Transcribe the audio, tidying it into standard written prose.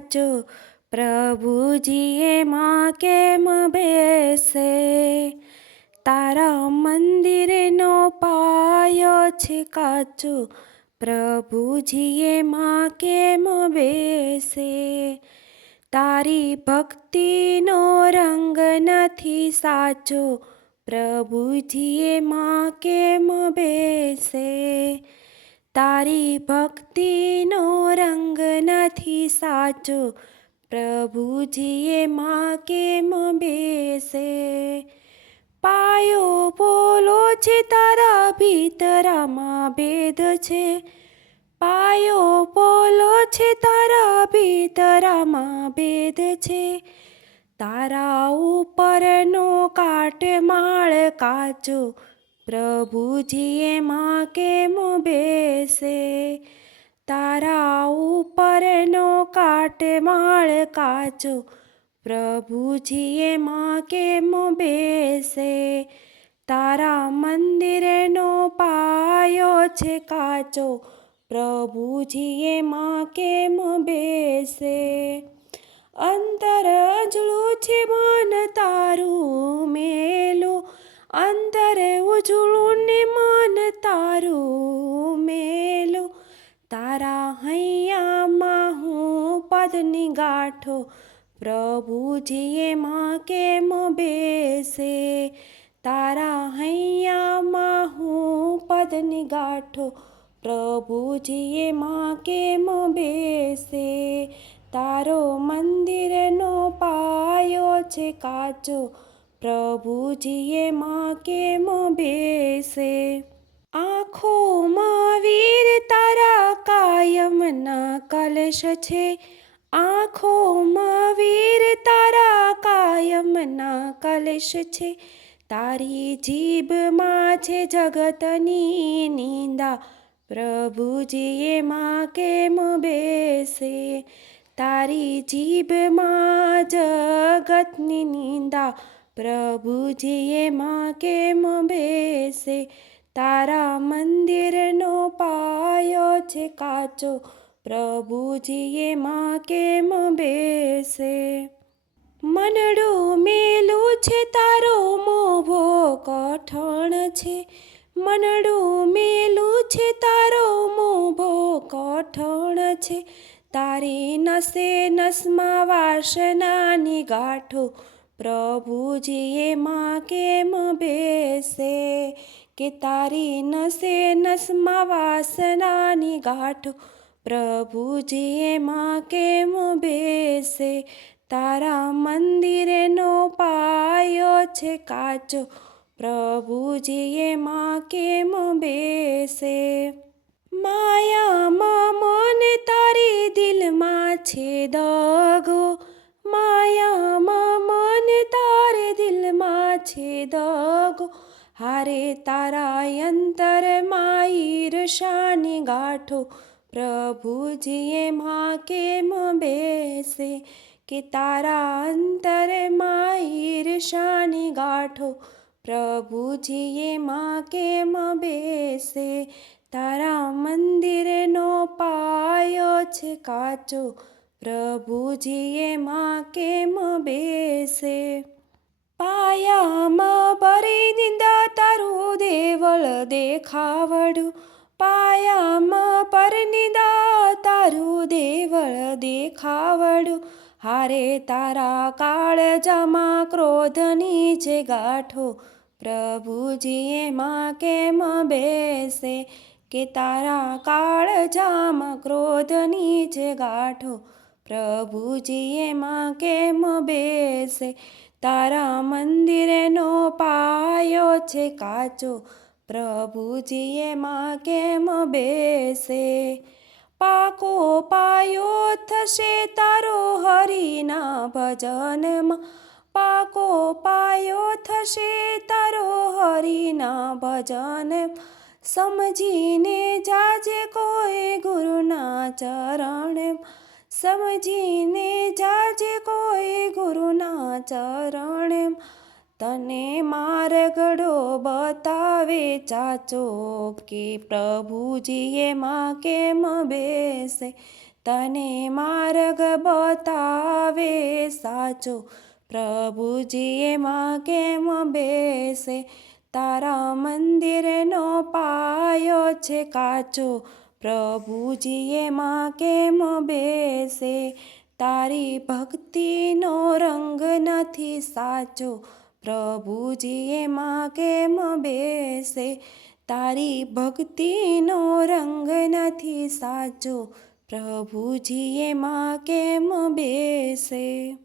કાચો, પ્રભુજી એમાં કેમ બેસે? તારા મંદિરનો પાયો છે કાચો, પ્રભુજી એમાં કેમ બેસે? તારી ભક્તિનો રંગ નથી સાચો, પ્રભુજી એમાં કેમ બેસે? તારી ભક્તિનો રંગ નથી સાચો, પ્રભુજી એમાં કેમ બેસે? પાયો બોલો છે તારા ભીતરામાં ભેદ છે, પાયો બોલો છે તારા ભીતરામાં ભેદ છે. તારા ઉપરનો કાટમાળ કાચો, પ્રભુજી એમાં કેમ બેસે? તારા ઉપરનો કાટમાળ કાચો, પ્રભુજી એમાં કેમ બેસે? તારા મંદિરનો પાયો છે કાચો, પ્રભુજી એમાં કેમ બેસે? અંતર અજળું છે મન તારું મેલું, અંતર ઉજળું ને મન તારું મેલું. તારા હૈયામાં હું પદની ગાંઠો, પ્રભુજી એમાં કેમ બેસે? તારા હૈયામાં હું પદની ગાંઠો, પ્રભુજી એમાં કેમ બેસે? તારો મંદિરનો પાયો છે કાચો, પ્રભુજી એમાં કેમ બેસે? આંખોમાં વીર તારા કાયમના કલશ છે, આંખોમાં વીર તારા કાયમના કલશ છે. તારી જીભમાં છે જગતની નિંદા, પ્રભુજી એમાં કેમ બેસે? તારી જીભમાં જગતની નિંદા, પ્રભુજી એમાં કેમ બેસે? તારા મંદિરનો પાયો છે કાચો, પ્રભુજી એમાં કેમ બેસે? મનડું મેલું છે તારો મોભો કઠણ છે, મનડું મેલું છે તારો મોભો કઠણ છે. તારી નસે નસમાં વાસનાની ગાંઠો, પ્રભુજી એમાં કેમ બેસે? કે તારી નસે નસમાં વાસનાની ગાંઠો, પ્રભુજી એમાં કેમ બેસે? તારા મંદિરનો પાયો છે કાચો, પ્રભુજી એમાં કેમ બેસે? માયામાં મન તારી દિલમાં છે દગો, માયામાં મન તારે દિલમાં છે દગો. હારે તારા અંતરમાં ઈર્ષાની ગાંઠો, પ્રભુજી એમાં કેમ બેસે? કે તારા અંતરમાં ઈર્ષાની ગાંઠો, પ્રભુજી એમાં કેમ બેસે? તારા મંદિરનો પાયો છે કાચો, પ્રભુજી એમાં કેમ બેસે? પાયામાં ભરી નિંદા તારું દેવળ દેખાવડું, પાયામાં પર નિંદા તારું દેવળ દેખાવડું. હારે તારા કાળજામાં ક્રોધની છે ગાંઠો, પ્રભુજી એમાં કેમ બેસે? કે તારા કાળજામાં ક્રોધની છે ગાંઠો, પ્રભુજી એમાં કેમ બેસે? તારા મંદિરનો પાયો છે કાચો, પ્રભુજી એમાં કેમ બેસે? પાકો પાયો થશે તારો હરિના ભજનમાં, પાકો પાયો થશે તારો હરિના ભજન. સમજીને જાજે કોઈ ગુરુના ચરણ, સમજીને જાજે કોઈ ગુરુના ચરણ. તને માર્ગડો બતાવે ચાચો, કે પ્રભુજી એમાં કેમ બેસે? તને માર્ગ બતાવે સાચો, પ્રભુજી એમાં કેમ બેસે? તારા મંદિરનો પાયો છે કાચો, પ્રભુજી એમાં કેમ બેસે? તારી ભક્તિનો રંગ નથી સાચો, પ્રભુજી એમાં કેમ બેસે? તારી ભક્તિનો રંગ નથી સાચો, પ્રભુજી એમાં કેમ બેસે?